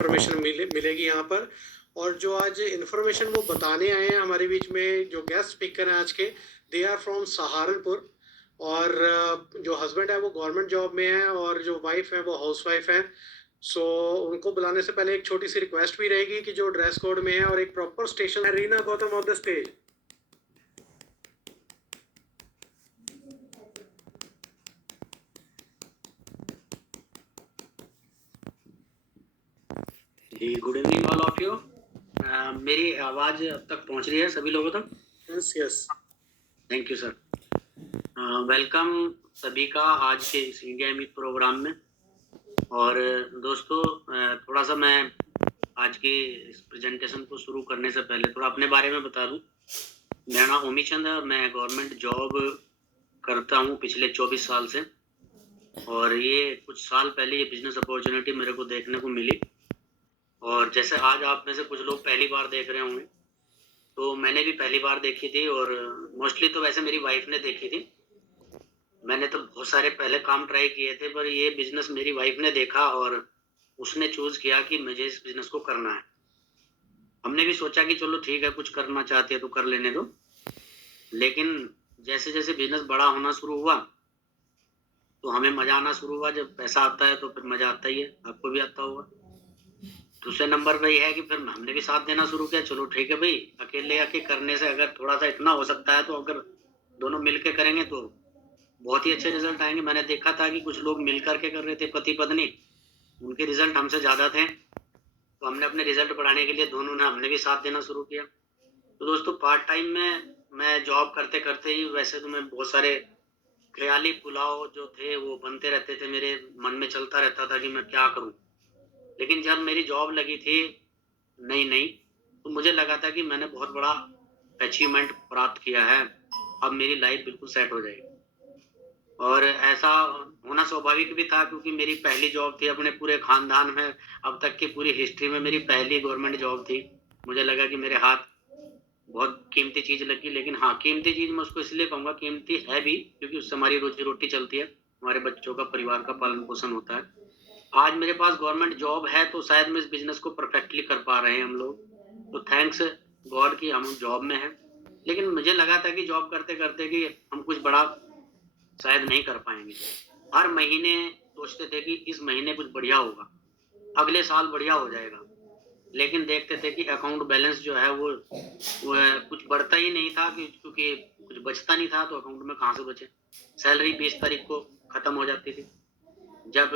Information मिलेगी यहाँ पर। और जो आज इन्फॉर्मेशन वो बताने आए हैं हमारे बीच में, जो गेस्ट स्पीकर हैं आज के, दे आर फ्रॉम सहारनपुर। और जो हस्बैंड है वो गवर्नमेंट जॉब में है और जो वाइफ है वो हाउस वाइफ है। सो उनको बुलाने से पहले एक छोटी सी रिक्वेस्ट भी रहेगी कि जो ड्रेस कोड में है और एक प्रॉपर स्टेशन है। Reena Gautam off the stage. जी, good evening all of you. मेरी आवाज़ अब तक पहुंच रही है सभी लोगों तक? Yes yes. Thank you sir. Welcome सभी का आज के इस इंडिया मीट प्रोग्राम में। और दोस्तों, थोड़ा सा मैं आज के इस प्रेजेंटेशन को शुरू करने से पहले थोड़ा अपने बारे में बता दूं। मेरा नाम ओमी चंद है। मैं गवर्नमेंट जॉब करता हूं पिछले 24 साल से। और ये कुछ साल पहले ये बिजनेस अपॉर्चुनिटी मेरे को देखने को मिली। और जैसे आज आप में से कुछ लोग पहली बार देख रहे होंगे, तो मैंने भी पहली बार देखी थी। और मोस्टली तो वैसे मेरी वाइफ ने देखी थी। मैंने तो बहुत सारे पहले काम ट्राई किए थे, पर ये बिजनेस मेरी वाइफ ने देखा और उसने चूज किया कि मुझे इस बिजनेस को करना है। हमने भी सोचा कि चलो ठीक है, कुछ करना चाहते हैं तो कर लेने दो। लेकिन जैसे जैसे बिजनेस बड़ा होना शुरू हुआ तो हमें मजा आना शुरू हुआ। जब पैसा आता है तो फिर मजा आता ही है, आपको भी आता होगा। दूसरे नंबर पे ये है कि फिर हमने भी साथ देना शुरू किया। चलो ठीक है भाई, अकेले आके करने से अगर थोड़ा सा इतना हो सकता है, तो अगर दोनों मिल के करेंगे तो बहुत ही अच्छे रिजल्ट आएंगे। मैंने देखा था कि कुछ लोग मिल करके कर रहे थे, पति पत्नी, उनके रिजल्ट हमसे ज़्यादा थे। तो हमने अपने रिजल्ट बढ़ाने के लिए दोनों ने हमने भी साथ देना शुरू किया। तो दोस्तों, पार्ट टाइम में मैं जॉब करते करते ही वैसे तो मैं बहुत सारे ख्याली पुलाव जो थे वो बनते रहते थे, मेरे मन में चलता रहता था कि मैं क्या करूं। लेकिन जब मेरी जॉब लगी थी नई नई, तो मुझे लगा था कि मैंने बहुत बड़ा अचीवमेंट प्राप्त किया है। अब मेरी लाइफ बिल्कुल सेट हो जाएगी। और ऐसा होना स्वाभाविक भी था, क्योंकि मेरी पहली जॉब थी अपने पूरे खानदान में। अब तक की पूरी हिस्ट्री में मेरी पहली गवर्नमेंट जॉब थी। मुझे लगा कि मेरे हाथ बहुत कीमती चीज़ लगी। लेकिन हाँ, कीमती चीज़ मैं उसको इसलिए कहूँगा, कीमती है भी क्योंकि उससे हमारी रोजी रोटी चलती है, हमारे बच्चों का, परिवार का पालन पोषण होता है। आज मेरे पास गवर्नमेंट जॉब है तो शायद मैं इस बिजनेस को परफेक्टली कर पा रहे हैं हम लोग। तो थैंक्स गॉड कि हम जॉब में हैं। लेकिन मुझे लगा था कि जॉब करते करते कि हम कुछ बड़ा शायद नहीं कर पाएंगे। हर महीने सोचते थे कि इस महीने कुछ बढ़िया होगा, अगले साल बढ़िया हो जाएगा। लेकिन देखते थे कि अकाउंट बैलेंस जो है वो कुछ बढ़ता ही नहीं था, क्योंकि कुछ बचता नहीं था। तो अकाउंट में कहाँ से बचे। सैलरी 20 तारीख को खत्म हो जाती थी। जब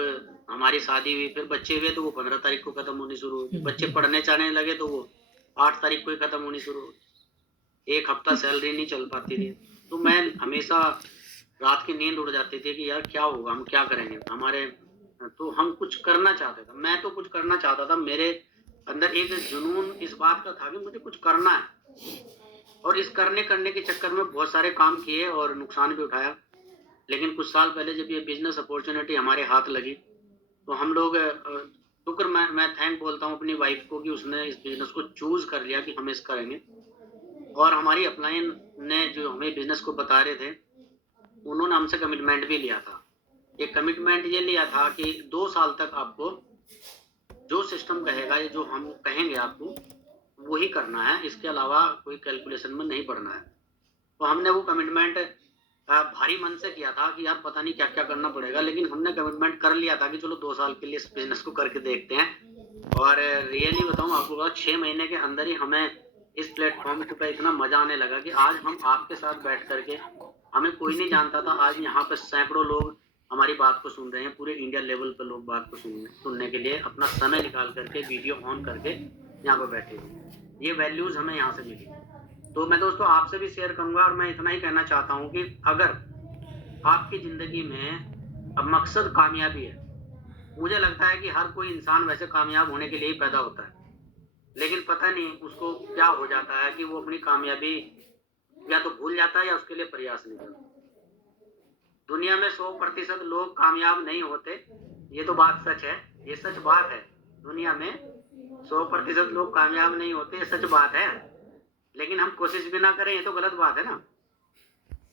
हमारी शादी हुई, फिर बच्चे हुए, तो वो 15 तारीख को खत्म होनी शुरू होगी। बच्चे पढ़ने जाने लगे तो वो 8 तारीख को ही खत्म होनी शुरू होगी। एक हफ्ता सैलरी नहीं चल पाती थी। तो मैं हमेशा रात की नींद उड़ जाती थी कि यार क्या होगा, हम क्या करेंगे। हमारे तो हम कुछ करना चाहते थे, मैं तो कुछ करना चाहता था। मेरे अंदर एक जुनून इस बात का था कि मुझे कुछ करना है। और इस करने के चक्कर में बहुत सारे काम किए और नुकसान भी उठाया। लेकिन कुछ साल पहले जब ये बिजनेस अपॉर्चुनिटी हमारे हाथ लगी, तो हम लोग शुक्र, मैं थैंक बोलता हूँ अपनी वाइफ को कि उसने इस बिजनेस को चूज कर लिया कि हम इस करेंगे। और हमारी अपलाइन ने जो हमें बिजनेस को बता रहे थे, उन्होंने हमसे कमिटमेंट भी लिया था। एक कमिटमेंट ये लिया था कि 2 साल तक आपको जो सिस्टम कहेगा या जो हम कहेंगे आपको, वही करना है। इसके अलावा कोई कैलकुलेशन में नहीं पड़ना है। तो हमने वो कमिटमेंट भारी मन से किया था कि यार पता नहीं क्या-क्या करना पड़ेगा, लेकिन हमने कमिटमेंट कर लिया था कि चलो 2 साल के लिए इस बिज़नेस को करके देखते हैं। और रियली बताऊँ आपको, 6 महीने के अंदर ही हमें इस प्लेटफ़ॉर्म पे इतना मज़ा आने लगा कि आज हम आपके साथ बैठ कर के, हमें कोई नहीं जानता था, आज यहाँ पे सैकड़ों लोग हमारी बात को सुन रहे हैं। पूरे इंडिया लेवल पे लोग बात को सुनने के लिए अपना समय निकाल करके, वीडियो ऑन करके यहाँ पे बैठे हुए हैं। ये वैल्यूज़ हमें यहाँ से मिली। तो मैं दोस्तों आपसे भी शेयर करूँगा, और मैं इतना ही कहना चाहता हूँ कि अगर आपकी ज़िंदगी में अब मकसद कामयाबी है, मुझे लगता है कि हर कोई इंसान वैसे कामयाब होने के लिए ही पैदा होता है। लेकिन पता नहीं उसको क्या हो जाता है कि वो अपनी कामयाबी या तो भूल जाता है या उसके लिए प्रयास नहीं करता। दुनिया में 100% लोग कामयाब नहीं होते, ये तो बात सच है, ये सच बात है। दुनिया में 100% लोग कामयाब नहीं होते, ये सच बात है। लेकिन हम कोशिश भी ना करें, ये तो गलत बात है ना।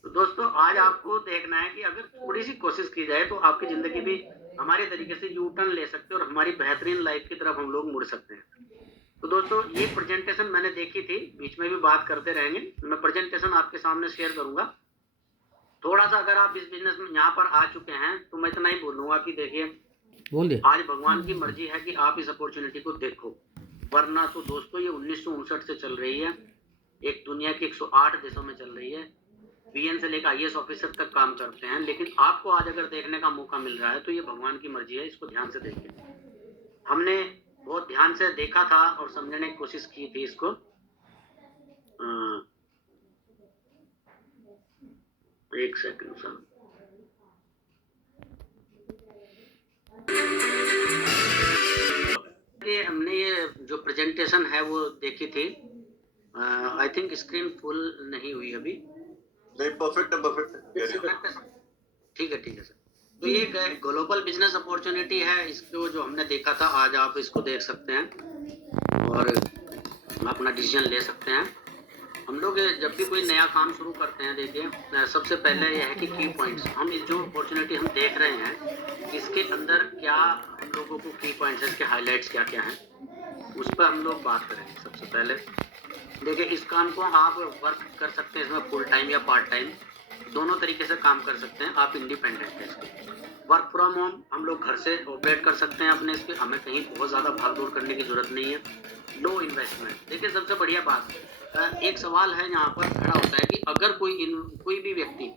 तो दोस्तों, आज आपको देखना है कि अगर थोड़ी सी कोशिश की जाए तो आपकी ज़िंदगी भी हमारे तरीके से यू टर्न ले सकते हैं और हमारी बेहतरीन लाइफ की तरफ हम लोग मुड़ सकते हैं। तो दोस्तों ये प्रेजेंटेशन मैंने देखी थी, बीच में भी बात करते रहेंगे, मैं प्रेजेंटेशन आपके सामने शेयर करूंगा। थोड़ा सा अगर आप इस बिजनेस में यहाँ पर आ चुके हैं तो मैं इतना ही बोलूंगा कि देखिए आज भगवान की मर्जी है कि आप इस अपॉर्चुनिटी को देखो, वरना तो दोस्तों ये 1959 से चल रही है, एक दुनिया के 108 देशों में चल रही है, बीएन से लेकर आईएएस ऑफिसर तक काम करते हैं, लेकिन आपको आज अगर देखने का मौका मिल रहा है तो ये भगवान की मर्जी है, इसको ध्यान से देखिए। हमने बहुत ध्यान से देखा था और समझने की कोशिश की थी इसको। एक सेकंड सर, ये हमने ये जो प्रेजेंटेशन है वो देखी थी। आई थिंक स्क्रीन फुल नहीं हुई अभी। नहीं, परफेक्ट है, परफेक्ट है। ठीक है सर। तो ये ग्लोबल बिजनेस अपॉर्चुनिटी है, इसको जो हमने देखा था आज आप इसको देख सकते हैं और अपना डिसीजन ले सकते हैं। हम लोग जब भी कोई नया काम शुरू करते हैं, देखिए सबसे पहले यह है कि की पॉइंट्स, हम इस जो अपॉर्चुनिटी हम देख रहे हैं इसके अंदर क्या हम लोगों को की पॉइंट्स, इसके हाईलाइट्स क्या क्या हैं उस पर हम लोग बात करेंगे। सबसे पहले देखिए इस काम को आप वर्क कर सकते हैं, इसमें फुल टाइम या पार्ट टाइम दोनों तरीके से काम कर सकते हैं, आप इंडिपेंडेंट हैं इसके। वर्क फ्रॉम होम हम लोग घर से ऑपरेट कर सकते हैं अपने इसके, हमें कहीं बहुत ज़्यादा भाग दौड़ करने की जरूरत नहीं है। लो इन्वेस्टमेंट, देखिए सबसे बढ़िया बात एक सवाल है यहाँ पर खड़ा होता है कि अगर कोई भी व्यक्ति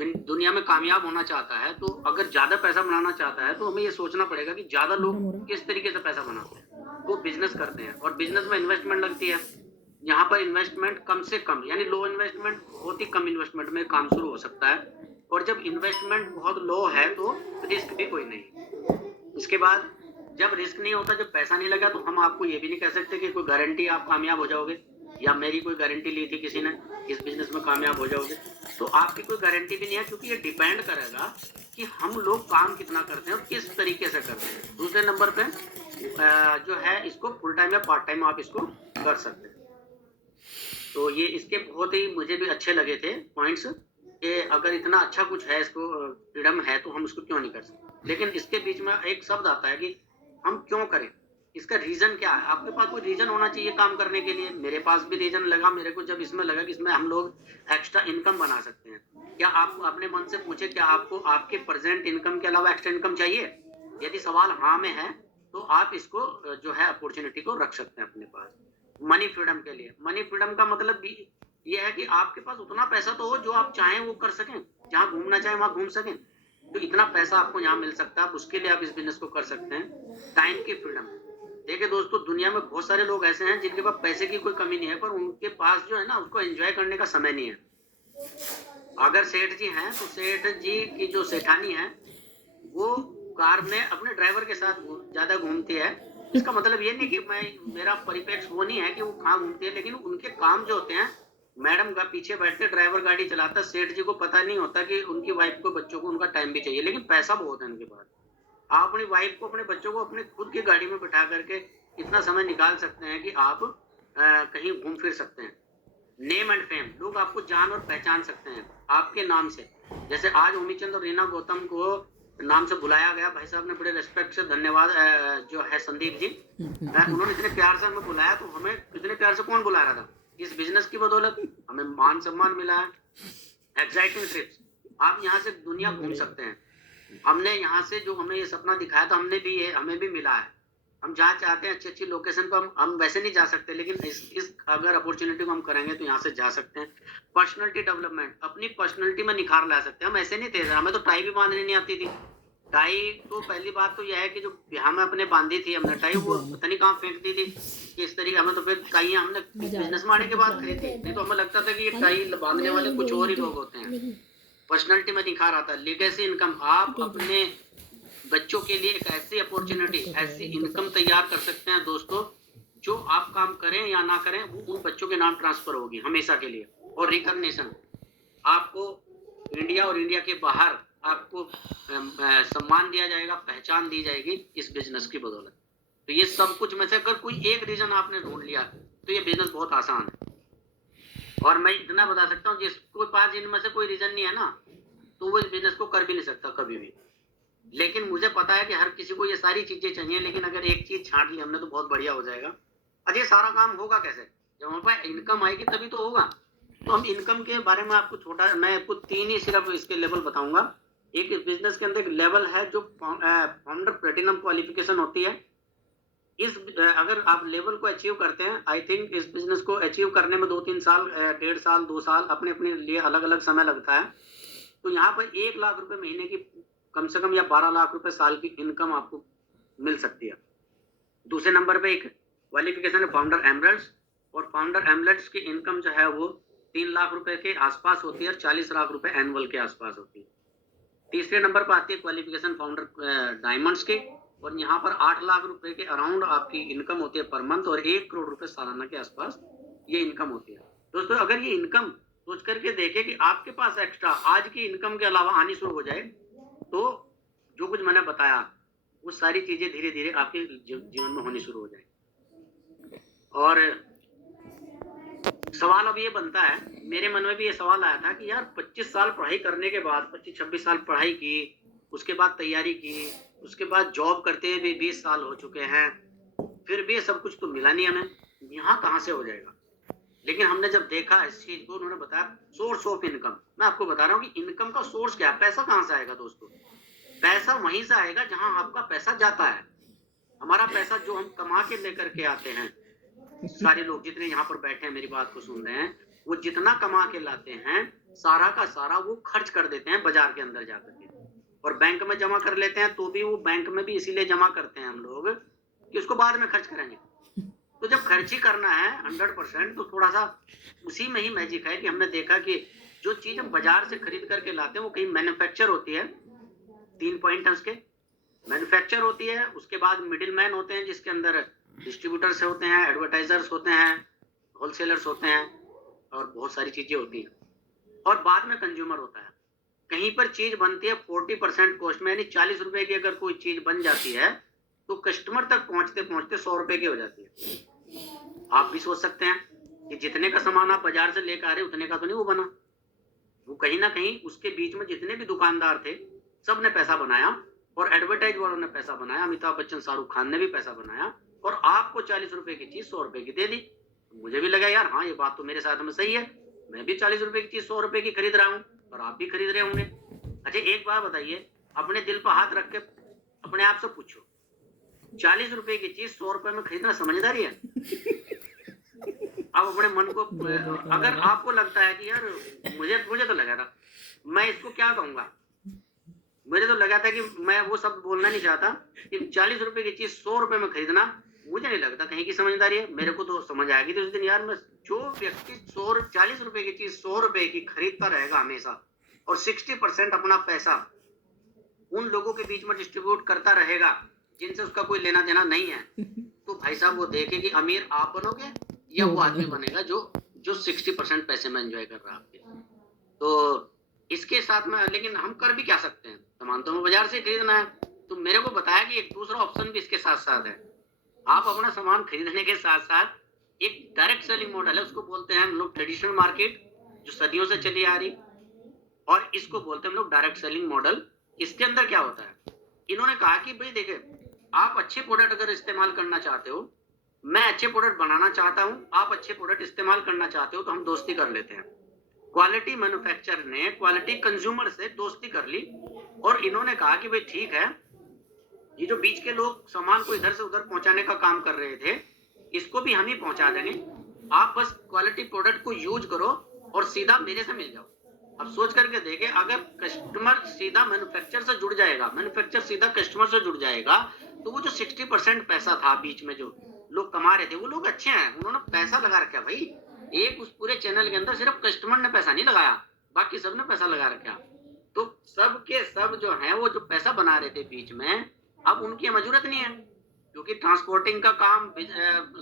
दुनिया में कामयाब होना चाहता है तो अगर ज़्यादा पैसा बनाना चाहता है तो हमें ये सोचना पड़ेगा कि ज़्यादा लोग किस तरीके से पैसा बनाते हैं, वो बिजनेस करते हैं और बिजनेस में इन्वेस्टमेंट लगती है। यहाँ पर इन्वेस्टमेंट कम से कम यानी लो इन्वेस्टमेंट, बहुत ही कम इन्वेस्टमेंट में काम शुरू हो सकता है और जब इन्वेस्टमेंट बहुत लो है तो रिस्क भी कोई नहीं। इसके बाद जब रिस्क नहीं होता, जब पैसा नहीं लगा, तो हम आपको ये भी नहीं कह सकते कि कोई गारंटी आप कामयाब हो जाओगे या मेरी कोई गारंटी ली थी किसी ने इस बिजनेस में कामयाब हो जाओगे, तो आपकी कोई गारंटी भी नहीं है, क्योंकि ये डिपेंड करेगा कि हम लोग काम कितना करते हैं और किस तरीके से करते हैं। दूसरे नंबर पे जो है इसको फुल टाइम या पार्ट टाइम आप इसको कर सकते हैं। तो ये इसके बहुत ही मुझे भी अच्छे लगे थे पॉइंट्स कि अगर इतना अच्छा कुछ है, इसको फ्रीडम है तो हम इसको क्यों नहीं कर सकते। लेकिन इसके बीच में एक शब्द आता है कि हम क्यों करें, इसका रीजन क्या है। आपके पास कोई रीजन होना चाहिए काम करने के लिए। मेरे पास भी रीजन लगा, मेरे को जब इसमें लगा कि इसमें हम लोग एक्स्ट्रा इनकम बना सकते हैं। क्या आप अपने मन से पूछे, क्या आपको आपके प्रेजेंट इनकम के अलावा एक्स्ट्रा इनकम चाहिए? यदि सवाल हाँ में है तो आप इसको जो है अपॉर्चुनिटी को रख सकते हैं अपने पास मनी फ्रीडम के लिए। मनी फ्रीडम का मतलब भी ये है कि आपके पास उतना पैसा तो हो जो आप चाहें वो कर सकें, जहाँ घूमना चाहें वहां घूम सकें, तो इतना पैसा आपको यहाँ मिल सकता है, उसके लिए आप इस बिजनेस को कर सकते हैं। टाइम की फ्रीडम, देखिए दोस्तों दुनिया में बहुत सारे लोग ऐसे हैं जिनके पास पैसे की कोई कमी नहीं है, पर उनके पास जो है ना उसको एंजॉय करने का समय नहीं है। अगर सेठ जी हैं तो सेठ जी की जो सेठानी है वो कार में अपने ड्राइवर के साथ ज्यादा घूमती है। इसका मतलब ये नहीं कि मेरा परिप्रेक्ष्य वो नहीं है कि वो कहाँ घूमती है, लेकिन उनके काम जो होते हैं, मैडम का पीछे बैठ के ड्राइवर गाड़ी चलाता, सेठ जी को पता नहीं होता कि उनकी वाइफ को, बच्चों को उनका टाइम भी चाहिए, लेकिन पैसा बहुत है उनके पास। आप अपनी वाइफ को, अपने बच्चों को अपने खुद की गाड़ी में बिठा करके इतना समय निकाल सकते हैं कि आप कहीं घूम फिर सकते हैं। नेम एंड फेम, लोग आपको जान और पहचान सकते हैं आपके नाम से। जैसे आज उमीचंद और रीना गौतम को नाम से बुलाया गया, भाई साहब ने बड़े रिस्पेक्ट से, धन्यवाद जो है संदीप जी, उन्होंने इतने प्यार से हमें बुलाया, तो हमें इतने प्यार से कौन बुला रहा था? इस बिजनेस की बदौलत हमें मान सम्मान मिला है। एक्साइटिंग ट्रिप्स, आप यहाँ से दुनिया घूम सकते हैं। हमने यहाँ से जो हमें ये सपना दिखाया था, हमें भी मिला है। हम जहाँ चाहते हैं अच्छी अच्छी लोकेशन पर हम वैसे नहीं जा सकते, लेकिन इस अगर अपॉर्चुनिटी को हम करेंगे तो यहाँ से जा सकते हैं। पर्सनैलिटी डेवलपमेंट, अपनी पर्सनैलिटी में निखार ला सकते हैं। हम ऐसे नहीं थे, हमें तो टाई भी बांधनी नहीं आती थी। टाई तो पहली बात तो यह है कि जो ब्याह में अपने बांधी थी हमने टाई, वो पता नहीं कहाँ फेंक दी थी कि इस तरीके। हमें तो फिर टाई हमने बिजनेस में आने के बाद खरीदी, नहीं तो हमें लगता था कि ये टाई बांधने वाले कुछ और ही लोग होते हैं। पर्सनैलिटी में निखार आता है। लीगेसी इनकम, आप अपने बच्चों के लिए एक ऐसी अपॉर्चुनिटी, ऐसी इनकम तैयार कर सकते हैं दोस्तों, जो आप काम करें या ना करें वो उन बच्चों के नाम ट्रांसफर होगी हमेशा के लिए। और रिकॉग्निशन, आपको इंडिया और इंडिया के बाहर आपको सम्मान दिया जाएगा, पहचान दी जाएगी इस बिजनेस की बदौलत। तो ये सब कुछ में से अगर कोई एक रीजन आपने ढूंढ लिया तो ये बिजनेस बहुत आसान है। और मैं इतना बता सकता हूँ जिसके पास इनमें से कोई रीजन नहीं है ना, तो वो इस बिजनेस को कर भी नहीं सकता कभी भी। लेकिन मुझे पता है कि हर किसी को ये सारी चीजें चाहिए, लेकिन अगर एक चीज छांट ली हमने तो बहुत बढ़िया हो जाएगा। अच्छा, ये सारा काम होगा कैसे? जब हमारे पास इनकम आएगी तभी तो होगा। तो हम इनकम के बारे में मैं आपको 3 ही सिर्फ इसके लेवल बताऊंगा। एक बिजनेस के अंदर एक लेवल है जो फाउंडर प्लेटिनम क्वालिफिकेशन होती है। अगर आप लेवल को अचीव करते हैं, आई थिंक इस बिजनेस को अचीव करने में 2-3 साल, 1.5 साल, 2 साल अपने अपने लिए अलग अलग समय लगता है। तो यहाँ पर 1 लाख रुपए महीने की कम से कम या 12 लाख रुपए साल की इनकम आपको मिल सकती है। दूसरे नंबर पे एक क्वालिफिकेशन है फाउंडर एमरल्ड्स, और फाउंडर एमरल्ड्स की इनकम जो है वो 3 लाख रुपए के आसपास होती है और 40 लाख रुपए एनुअल के आसपास होती है। तीसरे नंबर पर आती है क्वालिफिकेशन फाउंडर डायमंड्स के, और यहाँ पर 8 लाख रुपए के अराउंड आपकी इनकम होती है पर मंथ, और 1 करोड़ रुपए सालाना के आसपास ये इनकम होती है। दोस्तों, अगर ये इनकम सोच करके देखें कि आपके पास एक्स्ट्रा आज की इनकम के अलावा आनी शुरू हो जाए, तो जो कुछ मैंने बताया वो सारी चीजें धीरे धीरे आपके जीवन में होनी शुरू हो जाए। और सवाल अब ये बनता है, मेरे मन में भी ये सवाल आया था कि यार 25 साल पढ़ाई करने के बाद, 25-26 साल पढ़ाई की, उसके बाद तैयारी की, उसके बाद जॉब करते हुए भी 20 साल हो चुके हैं, फिर भी ये सब कुछ तो मिला नहीं हमें, यहाँ कहाँ से हो जाएगा? लेकिन हमने जब देखा इस चीज को, उन्होंने बताया सोर्स ऑफ इनकम। मैं आपको बता रहा हूँ कि इनकम का सोर्स क्या है। पैसा कहाँ से आएगा दोस्तों? पैसा वहीं से आएगा जहां आपका पैसा जाता है। हमारा पैसा जो हम कमा के लेकर के आते हैं, सारे लोग जितने यहाँ पर बैठे हैं मेरी बात को सुन रहे हैं, वो जितना कमा के लाते हैं सारा का सारा वो खर्च कर देते हैं बाजार के अंदर जाकर के, और बैंक में जमा कर लेते हैं। तो भी वो बैंक में भी इसीलिए जमा करते हैं हम लोग कि उसको बाद में खर्च करेंगे। तो जब खर्च ही करना है 100%, तो थोड़ा सा उसी में ही मैजिक है कि हमने देखा कि जो चीज हम बाजार से खरीद करके लाते हैं वो कहीं मैन्युफैक्चर होती है। 3 पॉइंट है उसके। मैन्युफैक्चर होती है, उसके बाद मिडिल मैन होते हैं जिसके अंदर डिस्ट्रीब्यूटर्स होते हैं, एडवर्टाइजर्स होते हैं, होलसेलर्स होते हैं, और बहुत सारी चीजें होती हैं, और बाद में कंज्यूमर होता है। कहीं पर चीज बनती है 40% कॉस्ट में, यानी 40 रुपए की अगर कोई चीज बन जाती है तो कस्टमर तक पहुंचते पहुंचते 100 रुपए की हो जाती है। आप भी सोच सकते हैं कि जितने का सामान आप बाजार से लेकर आ रहे उतने का तो नहीं वो बना, वो कहीं ना कहीं उसके बीच में जितने भी दुकानदार थे सब ने पैसा बनाया, और एडवर्टाइज वालों ने पैसा बनाया, अमिताभ बच्चन, शाहरुख खान ने भी पैसा बनाया, और आपको 40 रुपए की चीज 100 रुपए की दे दी। मुझे भी लगा यार हाँ ये बात तो मेरे साथ में सही है, मैं भी 40 रुपए की चीज 100 रुपए की खरीद रहा हूँ और आप भी खरीद रहे होंगे। अच्छा, एक बात बताइए, अपने दिल पर हाथ रख के अपने आप से पूछो, 40 रुपए की चीज 100 रुपए में खरीदना समझदारी है? अब अपने मन को, अगर आपको लगता है कि यार मुझे तो लगा था, मैं इसको क्या कहूंगा, मुझे तो लगा था कि मैं वो शब्द बोलना नहीं चाहता कि 40 रुपए की चीज 100 रुपए में खरीदना मुझे नहीं लगता कहीं की समझदारी है। मेरे को तो समझ आएगी तो उस दिन यार, मैं जो व्यक्ति 40 रुपए की चीज 100 रुपए की खरीदता रहेगा हमेशा, और 60% अपना पैसा उन लोगों के बीच में डिस्ट्रीब्यूट करता रहेगा जिनसे उसका कोई लेना देना नहीं है, तो भाई साहब वो देखे कि अमीर आप बनोगे या वो आदमी बनेगा जो 60% पैसे में एंजॉय कर रहा है आपके। तो इसके साथ में लेकिन हम कर भी क्या सकते हैं, सामान तो हमें बाजार से खरीदना है। तो मेरे को बताया कि एक दूसरा ऑप्शन भी इसके साथ साथ है। आप अपना सामान खरीदने के साथ साथ एक डायरेक्ट सेलिंग मॉडल है, उसको बोलते हैं हम लोग ट्रेडिशनल मार्केट, जो सदियों से चली आ रही, और इसको बोलते हैं हम लोग डायरेक्ट सेलिंग मॉडल। इसके अंदर क्या होता है, इन्होंने कहा कि भाई देखिए, आप अच्छे प्रोडक्ट अगर इस्तेमाल करना चाहते हो, मैं अच्छे प्रोडक्ट बनाना चाहता हूं, आप अच्छे प्रोडक्ट इस्तेमाल करना चाहते हो, तो हम दोस्ती कर लेते हैं। क्वालिटी मैन्युफैक्चरर ने क्वालिटी कंज्यूमर से दोस्ती कर ली, और इन्होंने कहा कि भाई ठीक है, ये जो बीच के लोग सामान को इधर से उधर पहुंचाने का काम कर रहे थे, इसको भी हम ही पहुंचा देंगे, आप बस क्वालिटी प्रोडक्ट को यूज करो और सीधा मेरे से मिल जाओ। अब सोच करके देखें, अगर कस्टमर सीधा मैन्युफैक्चरर से जुड़ जाएगा, मैन्युफैक्चरर सीधा कस्टमर से जुड़ जाएगा, तो वो जो 60% पैसा था बीच में जो लोग कमा रहे थे, वो लोग अच्छे हैं, उन्होंने पैसा लगा रखा भाई। एक उस पूरे चैनल के अंदर सिर्फ कस्टमर ने पैसा नहीं लगाया, बाकी सब ने पैसा लगा रखा। तो सब के सब जो है वो जो पैसा बना रहे थे बीच में, अब उनकी हमें जरूरत नहीं है, क्योंकि ट्रांसपोर्टिंग का काम,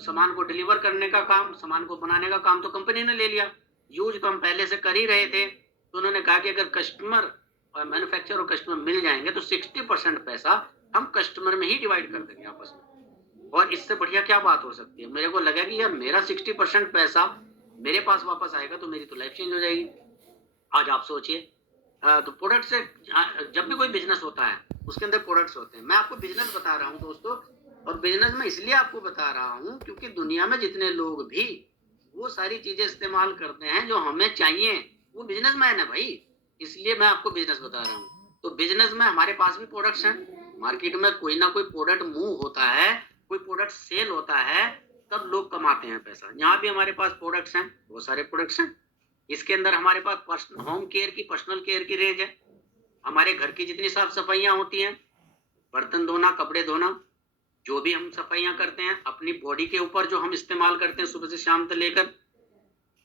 सामान को डिलीवर करने का काम, सामान को बनाने का काम तो कंपनी ने ले लिया, यूज तो हम पहले से कर ही रहे थे। तो उन्होंने कहा कि अगर कस्टमर और मैन्युफैक्चरर और कस्टमर मिल जाएंगे तो 60% पैसा हम कस्टमर में ही डिवाइड कर देंगे आपस में, और इससे बढ़िया क्या बात हो सकती है। मेरे को लगा कि यार मेरा 60% पैसा मेरे पास वापस आएगा तो मेरी तो लाइफ चेंज हो जाएगी। आज आप सोचिए तो प्रोडक्ट से जब भी कोई बिजनेस होता है उसके अंदर प्रोडक्ट्स होते हैं। मैं आपको बिजनेस बता रहा हूँ दोस्तों, और बिजनेस में इसलिए आपको बता रहा हूँ क्योंकि दुनिया में जितने लोग भी वो सारी चीजें इस्तेमाल करते हैं जो हमें चाहिए, वो बिजनेसमैन है भाई। इसलिए मैं आपको बिजनेस बता रहा हूँ। तो बिजनेस में हमारे पास भी प्रोडक्ट्स हैं। मार्केट में कोई ना कोई प्रोडक्ट मूव होता है, कोई प्रोडक्ट सेल होता है, तब लोग कमाते हैं पैसा। यहाँ भी हमारे पास प्रोडक्ट्स हैं, बहुत सारे प्रोडक्ट्स हैं। इसके अंदर हमारे पास होम केयर की, पर्सनल केयर की रेंज है। हमारे घर की जितनी साफ सफाइयाँ होती हैं, बर्तन धोना, कपड़े धोना, जो भी हम सफाइयाँ करते हैं अपनी बॉडी के ऊपर, जो हम इस्तेमाल करते हैं सुबह से शाम तक लेकर,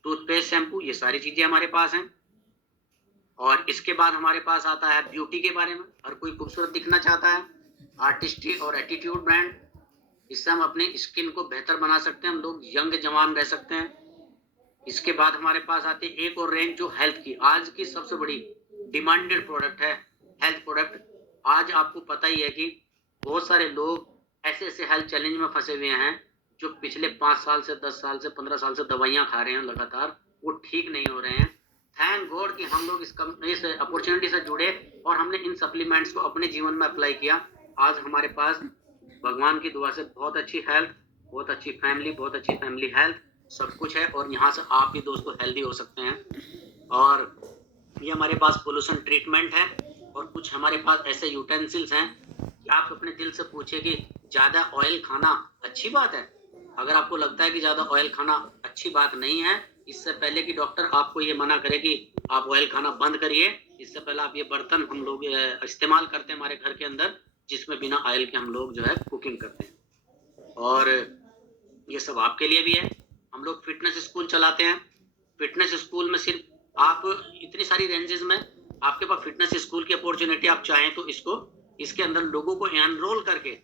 टूथपेस्ट, शैम्पू, ये सारी चीजें हमारे पास हैं। और इसके बाद हमारे पास आता है ब्यूटी के बारे में। हर कोई खूबसूरत दिखना चाहता है। आर्टिस्ट्री और एटीट्यूड ब्रांड, इससे हम अपनी स्किन को बेहतर बना सकते हैं, हम लोग यंग जवान रह सकते हैं। इसके बाद हमारे पास आती है एक और रेंज जो हेल्थ की, आज की सबसे बड़ी डिमांडेड प्रोडक्ट है हेल्थ प्रोडक्ट। आज आपको पता ही है कि बहुत सारे लोग ऐसे ऐसे हेल्थ चैलेंज में फंसे हुए हैं जो पिछले 5 साल से, 10 साल से, 15 साल से दवाइयाँ खा रहे हैं लगातार, वो ठीक नहीं हो रहे हैं। थैंक गॉड कि हम लोग इस अपॉर्चुनिटी से जुड़े और हमने इन सप्लीमेंट्स को अपने जीवन में अप्लाई किया। आज हमारे पास भगवान की दुआ से बहुत अच्छी हेल्थ, बहुत अच्छी फैमिली, बहुत अच्छी फैमिली हेल्थ, सब कुछ है। और यहाँ से आप भी दोस्तों हेल्दी हो सकते हैं। और ये हमारे पास पोल्यूशन ट्रीटमेंट है। और कुछ हमारे पास ऐसे यूटेंसिल्स हैं कि आप अपने दिल से पूछिए कि ज़्यादा ऑयल खाना अच्छी बात है। अगर आपको लगता है कि ज़्यादा ऑयल खाना अच्छी बात नहीं है, इससे पहले कि डॉक्टर आपको ये मना करे कि आप ऑयल खाना बंद करिए, इससे पहले आप ये बर्तन हम लोग इस्तेमाल करते हैं हमारे घर के अंदर, जिसमें बिना ऑयल के हम लोग जो है कुकिंग करते हैं। और ये सब आपके लिए भी है। हम लोग फिटनेस स्कूल चलाते हैं। फिटनेस स्कूल में सिर्फ आप इतनी सारी रेंजेस में आपके पास फिटनेस स्कूल की अपॉर्चुनिटी, आप चाहें तो इसके अंदर लोगों को एनरोल करके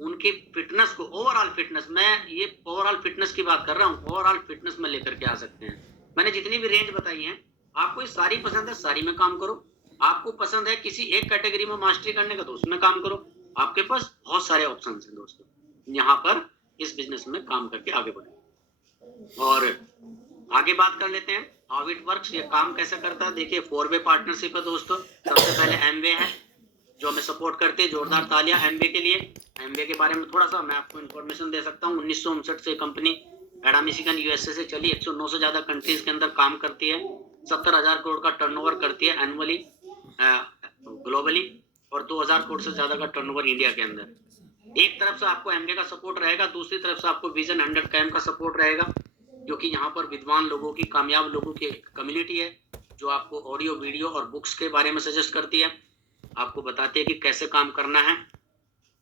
उनकी फिटनेस को, ओवरऑल फिटनेस, मैं ये ओवरऑल फिटनेस की बात कर रहा हूँ, ओवरऑल फिटनेस में लेकर के आ सकते हैं। मैंने जितनी भी रेंज बताई है, आपको ये सारी पसंद है, सारी में काम करो। आपको पसंद है किसी एक कैटेगरी में मास्टरी करने का, तो उसमें काम करो। आपके पास बहुत सारे ऑप्शन हैं दोस्तों, यहाँ पर इस बिजनेस में काम करके आगे बढ़े। और आगे बात कर लेते हैं हाउ इट वर्क्स, ये काम कैसे करता है। देखिए 4-वे पार्टनरशिप है दोस्तों। सबसे पहले एमवे है जो हमें सपोर्ट करते हैं। जोरदार तालियां एमवे के लिए। एमवे के बारे में थोड़ा सा मैं आपको इन्फॉर्मेशन दे सकता हूँ। 1959 से कंपनी एडामिशिगन यूएसए से चली, 109 से ज्यादा कंट्रीज के अंदर काम करती है, 70,000 करोड़ का टर्नओवर करती है एनुअली ग्लोबली, और 2,000 करोड़ से ज्यादा का टर्नओवर इंडिया के अंदर। एक तरफ से आपको एमवे का सपोर्ट रहेगा, दूसरी तरफ से आपको विजन 100 कैम का सपोर्ट रहेगा, क्योंकि यहाँ पर विद्वान लोगों की, कामयाब लोगों की कम्युनिटी है जो आपको ऑडियो, वीडियो और बुक्स के बारे में सजेस्ट करती है, आपको बताती है कि कैसे काम करना है।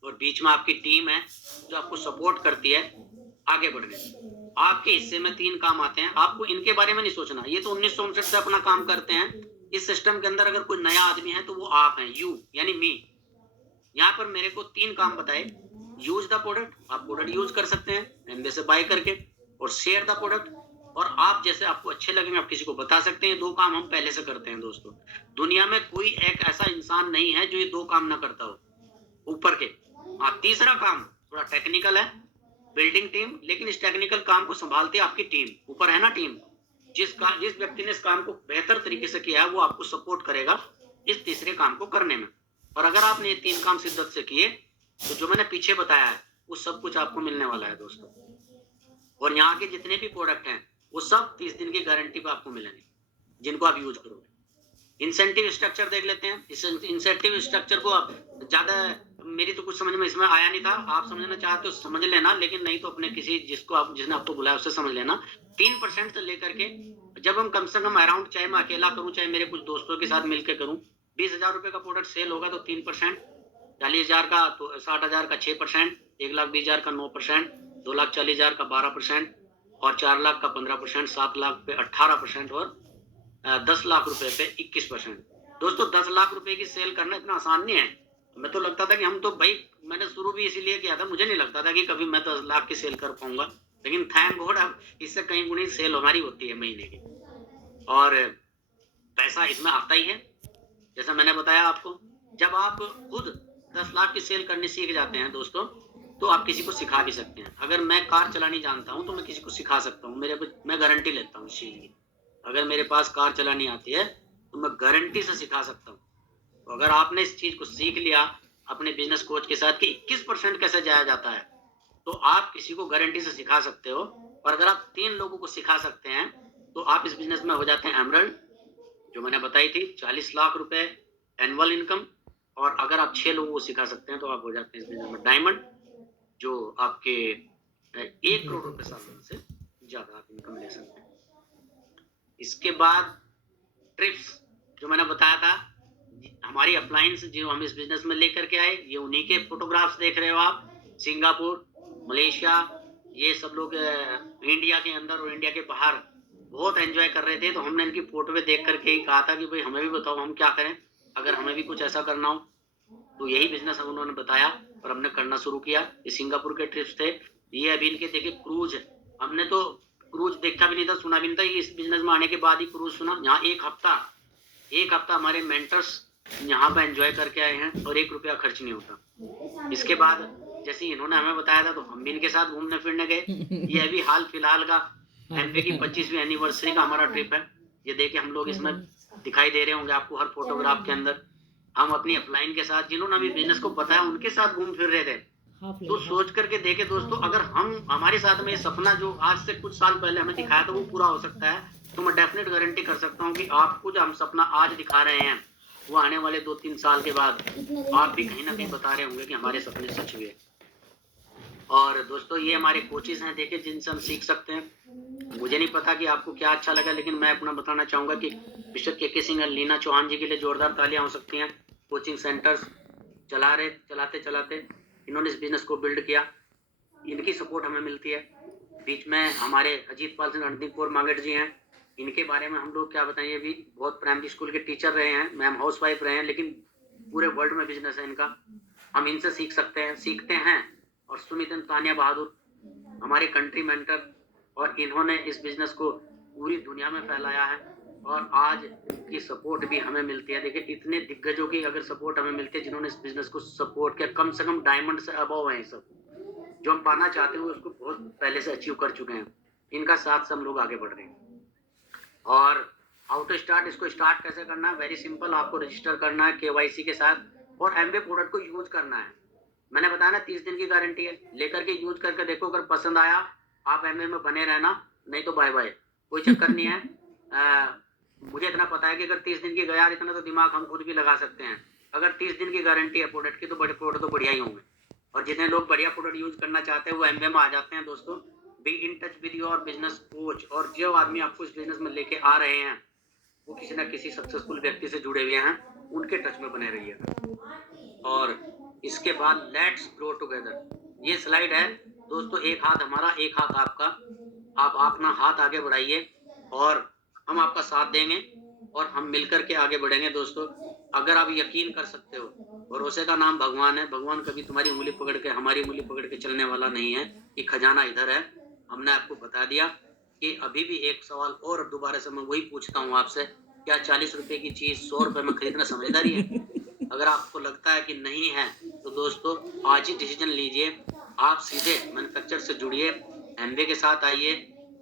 और बीच में आपकी टीम है जो आपको सपोर्ट करती है आगे बढ़ने। आपके हिस्से में 3 काम आते हैं, आपको इनके बारे में नहीं सोचना। ये तो 1959 से अपना काम करते हैं। इस सिस्टम के अंदर अगर कोई नया आदमी है तो वो आप हैं, यू यानी मी। यहाँ पर मेरे को 3 काम बताए। यूज द प्रोडक्ट, आप प्रोडक्ट यूज कर सकते हैं एमबे से बाय करके, और शेयर द प्रोडक्ट, और आप जैसे आपको अच्छे लगेंगे आप किसी को बता सकते हैं। 2 काम हम पहले से करते हैं दोस्तों। दुनिया में कोई एक ऐसा इंसान नहीं है जो ये 2 काम ना करता हो ऊपर के। हाँ, तीसरा काम थोड़ा टेक्निकल है, बिल्डिंग टीम, लेकिन इस टेक्निकल काम को संभालती है आपकी टीम। ऊपर है ना टीम, जिस व्यक्ति ने इस काम को बेहतर तरीके से किया है वो आपको सपोर्ट करेगा इस तीसरे काम को करने में। और अगर आपने ये 3 काम शिद्दत से किए तो जो मैंने पीछे बताया है वो सब कुछ आपको मिलने वाला है दोस्तों। और यहाँ के जितने भी प्रोडक्ट हैं वो सब 30 दिन की गारंटी पे आपको मिलेंगे, जिनको आप यूज करोगे। इंसेंटिव स्ट्रक्चर देख लेते हैं। इस इंसेंटिव स्ट्रक्चर को आप ज्यादा, मेरी तो कुछ समझ में इसमें आया नहीं था, आप समझना चाहते हो समझ लेना, लेकिन नहीं तो अपने किसी जिसने आपको बुलाया उससे समझ लेना। 3% से लेकर के, जब हम कम से कम अराउंड, चाहे मैं अकेला करूं चाहे मेरे कुछ दोस्तों के साथ मिलकर करूं, 20,000 रुपए का प्रोडक्ट सेल होगा तो 3%, 40,000 का तो 60,000 का 6%, 1,20,000 का 9%, 2,40,000 का 12%, और 4 लाख का 15%, 7 लाख पे 18%, और 10 लाख रुपए पे 21%। दोस्तों 10 लाख रुपए की सेल करना इतना आसान नहीं है। मैं तो लगता था कि हम तो भाई, मैंने शुरू भी इसीलिए किया था, मुझे नहीं लगता था कि कभी मैं 10 लाख की सेल कर पाऊंगा, लेकिन थैंक गॉड अब इससे कहीं गुनी सेल हमारी होती है महीने की, और पैसा इसमें आता ही है। जैसा मैंने बताया आपको, जब आप खुद 10 लाख की सेल करनी सीख जाते हैं दोस्तों, तो आप किसी को सिखा भी सकते हैं। अगर मैं कार चलानी जानता हूं तो मैं किसी को सिखा सकता हूं, मैं गारंटी लेता हूं इस चीज की। अगर मेरे पास कार चलानी आती है तो मैं गारंटी से सिखा सकता हूँ। तो अगर आपने इस चीज को सीख लिया अपने बिजनेस कोच के साथ कि 21% कैसे जाया जाता है, तो आप किसी को गारंटी से सिखा सकते हो। और अगर आप 3 लोगों को सिखा सकते हैं तो आप इस बिजनेस में हो जाते हैं एमरल्ड, जो मैंने बताई थी 40 लाख रुपए एनुअल इनकम। और अगर आप 6 लोगों को सिखा सकते हैं तो आप हो जाते हैं इस बिजनेस में डायमंड, जो आपके 1 करोड़ रुपए साल से ज्यादा आप इनकम ले सकते हैं। इसके बाद ट्रिप्स, जो मैंने बताया था, हमारी अप्लायंस जो हम इस बिजनेस में लेकर के आए, ये उन्हीं के फोटोग्राफ्स देख रहे हो आप। सिंगापुर, मलेशिया, ये सब लोग इंडिया के अंदर और इंडिया के बाहर बहुत एंजॉय कर रहे थे। तो हमने इनकी फोटो में देख करके ही कहा था कि भाई हमें भी बताओ हम क्या करें, अगर हमें भी कुछ ऐसा करना हो। तो यही बिजनेस हम उन्होंने बताया और हमने करना शुरू किया। ये सिंगापुर के ट्रिप्स थे। ये अभी इनके देखिए क्रूज है। हमने तो क्रूज देखा भी नहीं था, सुना भी नहीं था। ये इस बिजनेस में आने के बाद ही क्रूज सुना। यहाँ एक हफ्ता हमारे मेंटर्स यहाँ पे एंजॉय करके आए हैं और 1 रुपया खर्च नहीं होता। इसके बाद जैसे इन्होंने हमें बताया था तो हम भी इनके साथ घूमने फिरने गए। ये अभी हाल फिलहाल का एमवे की 25वीं एनिवर्सरी का हमारा ट्रिप है। ये देखिए हम लोग इसमें दिखाई दे रहे होंगे आपको हर फोटोग्राफ के अंदर। हम अपनी अपलाइन के साथ, जिन्होंने अभी बिजनेस को बताया, उनके साथ घूम फिर रहे थे। तो सोच करके देखे दोस्तों, अगर हम हमारे साथ में ये सपना जो आज से कुछ साल पहले हमें दिखाया था वो पूरा हो सकता है, तो मैं डेफिनेट गारंटी कर सकता हूँ कि आपको जो हम सपना आज दिखा रहे हैं वो आने वाले 2-3 साल के बाद आप भी कहीं ना कहीं बता रहे होंगे कि हमारे सपने सच हुए। और दोस्तों ये हमारे कोचेस हैं, देखिए, जिनसे हम सीख सकते हैं। मुझे नहीं पता कि आपको क्या अच्छा लगा, लेकिन मैं अपना बताना चाहूंगा कि मिस्टर के सिंह और लीना चौहान जी के लिए जोरदार तालियां हो सकती हैं। कोचिंग सेंटर्स चलाते इन्होंने इस बिजनेस को बिल्ड किया। इनकी सपोर्ट हमें मिलती है। बीच में हमारे अजीत पाल सिंह रणदीप कौर मांगेट जी हैं। इनके बारे में हम लोग क्या बताएं, ये भी बहुत प्राइमरी स्कूल के टीचर रहे हैं, मैम हाउस वाइफ रहे हैं, लेकिन पूरे वर्ल्ड में बिजनेस है इनका। हम इनसे सीखते हैं। और सुमित तानिया बहादुर हमारे कंट्री मेंटर, और इन्होंने इस बिजनेस को पूरी दुनिया में फैलाया है और आज की सपोर्ट भी हमें मिलती है। देखिए इतने दिग्गजों की अगर सपोर्ट हमें मिलती है जिन्होंने इस बिजनेस को सपोर्ट किया, कम से कम डायमंड से अबव है सब। जो हम पाना चाहते हैं उसको बहुत पहले से अचीव कर चुके हैं। इनका साथ से हम लोग आगे बढ़ रहे हैं। और हाउ टू स्टार्ट, इसको स्टार्ट कैसे करना है, वेरी सिंपल। आपको रजिस्टर करना है KYC के साथ और एमवे प्रोडक्ट को यूज करना है। मैंने बताया ना 30 दिन की गारंटी है। लेकर के यूज करके देखो, अगर पसंद आया आप एमवे में बने रहना, नहीं तो बाय बाय, कोई चक्कर नहीं है। मुझे इतना पता है कि अगर 30 दिन की गया, इतना तो दिमाग हम खुद भी लगा सकते हैं। अगर 30 दिन की गारंटी है प्रोडक्ट की तो बड़े प्रोडक्ट तो बढ़िया ही होंगे। और जितने लोग बढ़िया प्रोडक्ट यूज करना चाहते हैं वो एमवे में आ जाते हैं। दोस्तों be in touch with your business coach, और जो आदमी आपको इस बिजनेस में लेके आ रहे हैं वो किसी ना किसी सक्सेसफुल व्यक्ति से जुड़े हुए हैं, उनके टच में बने रहिएगा। और इसके बाद लेट्स ग्रो टुगेदर, ये स्लाइड है दोस्तों। एक हाथ हमारा, एक हाथ आपका। आप अपना हाथ आगे बढ़ाइए और हम आपका साथ देंगे और हम मिलकर के आगे बढ़ेंगे। दोस्तों अगर आप यकीन कर सकते हो, भरोसे का नाम भगवान है। भगवान कभी तुम्हारी उंगली पकड़ के, हमारी उंगली पकड़ के चलने वाला नहीं है कि खजाना इधर है। हमने आपको बता दिया कि अभी भी एक सवाल और दोबारा से मैं वही पूछता हूँ आपसे, क्या 40 रुपए की चीज 100 रुपए में खरीदना समझदारी है? अगर आपको लगता है कि नहीं है तो दोस्तों आज ही डिसीजन लीजिए। आप सीधे मैन्युफैक्चर से जुड़िए, एमवे के साथ आइए।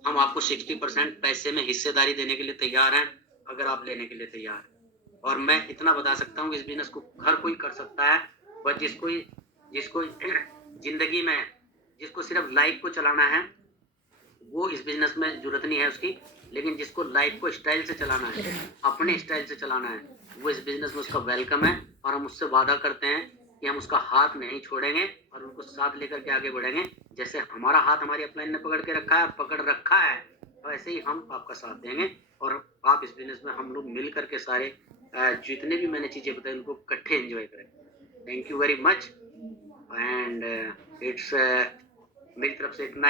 हम आपको 60% पैसे में हिस्सेदारी देने के लिए तैयार हैं, अगर आप लेने के लिए तैयार हैं। और मैं इतना बता सकता हूँ, इस बिजनेस को हर कोई कर सकता है, पर जिसको जिंदगी में जिसको सिर्फ लाइफ को चलाना है वो इस बिजनेस में जरूरत नहीं है उसकी। लेकिन जिसको लाइफ को स्टाइल से चलाना है, अपने स्टाइल से चलाना है, वो इस बिजनेस में उसका वेलकम है। और हम उससे वादा करते हैं कि हम उसका हाथ नहीं छोड़ेंगे और उनको साथ लेकर के आगे बढ़ेंगे। जैसे हमारा हाथ हमारी अपलाइन ने पकड़ रखा है, वैसे ही हम आपका साथ देंगे। और आप इस बिजनेस में हम लोग मिल करके सारे जितने भी मैंने चीजें बताई उनको इकट्ठे एंजॉय करें। Thank you very much. And it's मेरी तरफ से इतना